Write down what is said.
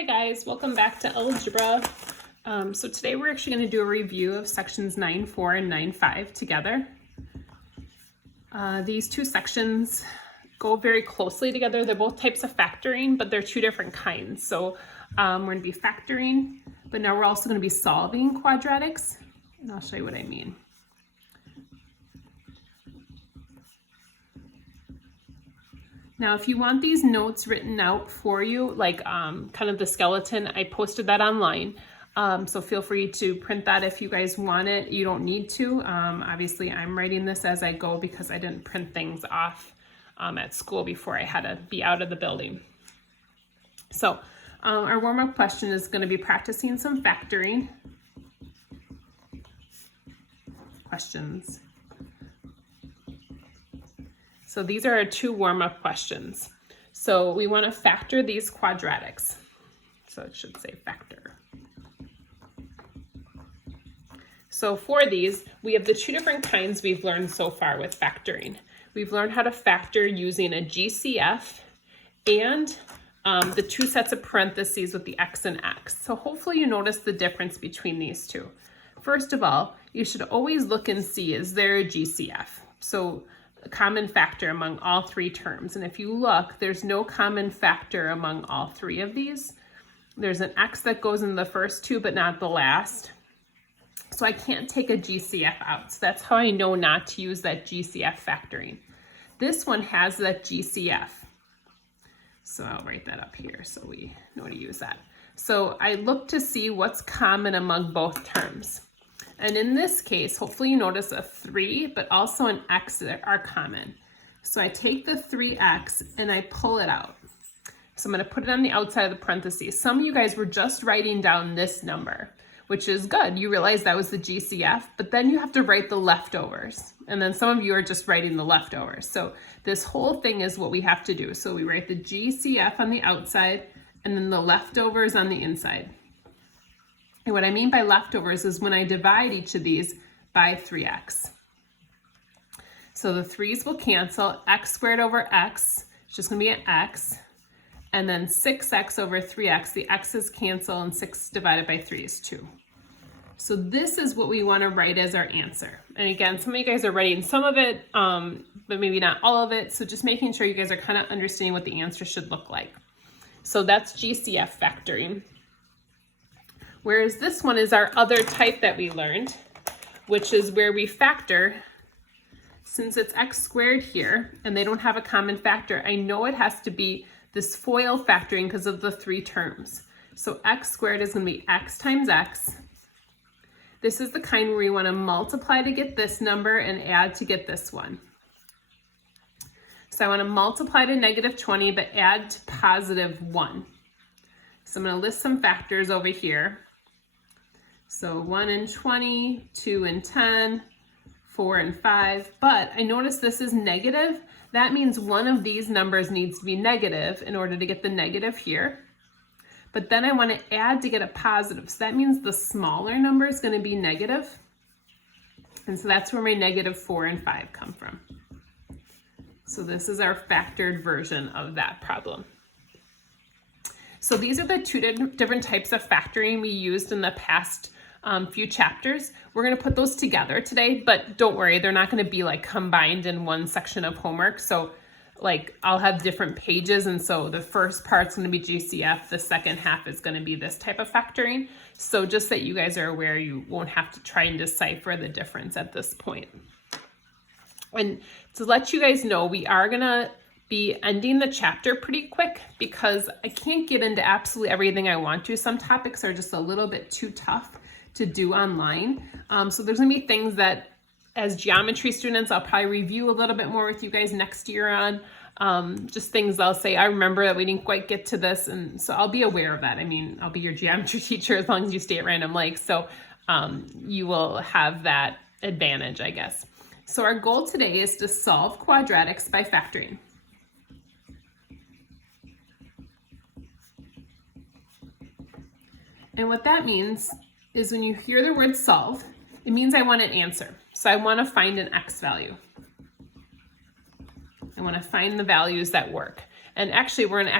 Hi guys, welcome back to Algebra. So today we're actually going to do a review of sections 9.4 and 9.5 together. These two sections go very closely together. They're both types of factoring, but they're two different kinds. So we're going to be factoring, but now we're also going to be solving quadratics, and I'll show you what I mean. Now, if you want these notes written out for you, like kind of the skeleton, I posted that online. So feel free to print that if you guys want it. You don't need to. Obviously, I'm writing this as I go because I didn't print things off at school before I had to be out of the building. So our warm-up question is going to be practicing some factoring questions. So these are our two warm-up questions. So we want to factor these quadratics. So it should say factor. So for these, we have the two different kinds we've learned so far with factoring. We've learned how to factor using a GCF and the two sets of parentheses with the x and x. So hopefully you notice the difference between these two. First of all, you should always look and see, is there a GCF? So a common factor among all three terms. And if you look, there's no common factor among all three of these. There's an x that goes in the first two, but not the last. So I can't take a GCF out. So that's how I know not to use that GCF factoring. This one has that GCF. So I'll write that up here so we know to use that. So I look to see what's common among both terms. And in this case, hopefully you notice a 3, but also an x that are common. So I take the 3x and I pull it out. So I'm going to put it on the outside of the parentheses. Some of you guys were just writing down this number, which is good. You realize that was the GCF, but then you have to write the leftovers. And then some of you are just writing the leftovers. So this whole thing is what we have to do. So we write the GCF on the outside and then the leftovers on the inside. And what I mean by leftovers is when I divide each of these by 3x. So the 3's will cancel. X squared over x, it's just going to be an x. And then 6x over 3x, the x's cancel, and 6 divided by 3 is 2. So this is what we want to write as our answer. And again, some of you guys are writing some of it, but maybe not all of it. So just making sure you guys are kind of understanding what the answer should look like. So that's GCF factoring. Whereas this one is our other type that we learned, which is where we factor. Since it's x squared here, and they don't have a common factor, I know it has to be this FOIL factoring because of the three terms. So x squared is going to be x times x. This is the kind where we want to multiply to get this number and add to get this one. So I want to multiply to negative 20, but add to positive 1. So I'm going to list some factors over here. So 1 and 20, 2 and 10, 4 and 5. But I notice this is negative. That means one of these numbers needs to be negative in order to get the negative here. But then I want to add to get a positive. So that means the smaller number is going to be negative. And so that's where my negative 4 and 5 come from. So this is our factored version of that problem. So these are the two different types of factoring we used in the past few chapters. We're going to put those together today, but don't worry, they're not going to be like combined in one section of homework. So like I'll have different pages, and so the first part's going to be GCF, the second half is going to be this type of factoring. So just that you guys are aware, you won't have to try and decipher the difference at this point. And to let you guys know, we are going to be ending the chapter pretty quick because I can't get into absolutely everything I want to. Some topics are just a little bit too tough to do online. So there's gonna be things that as geometry students, I'll probably review a little bit more with you guys next year on. Just things I'll say, I remember that we didn't quite get to this, and so I'll be aware of that. I mean, I'll be your geometry teacher as long as you stay at Random Lake, so you will have that advantage, I guess. So our goal today is to solve quadratics by factoring. And what that means is when you hear the word solve, it means I want an answer. So I want to find an x value. I want to find the values that work. And actually, we're going to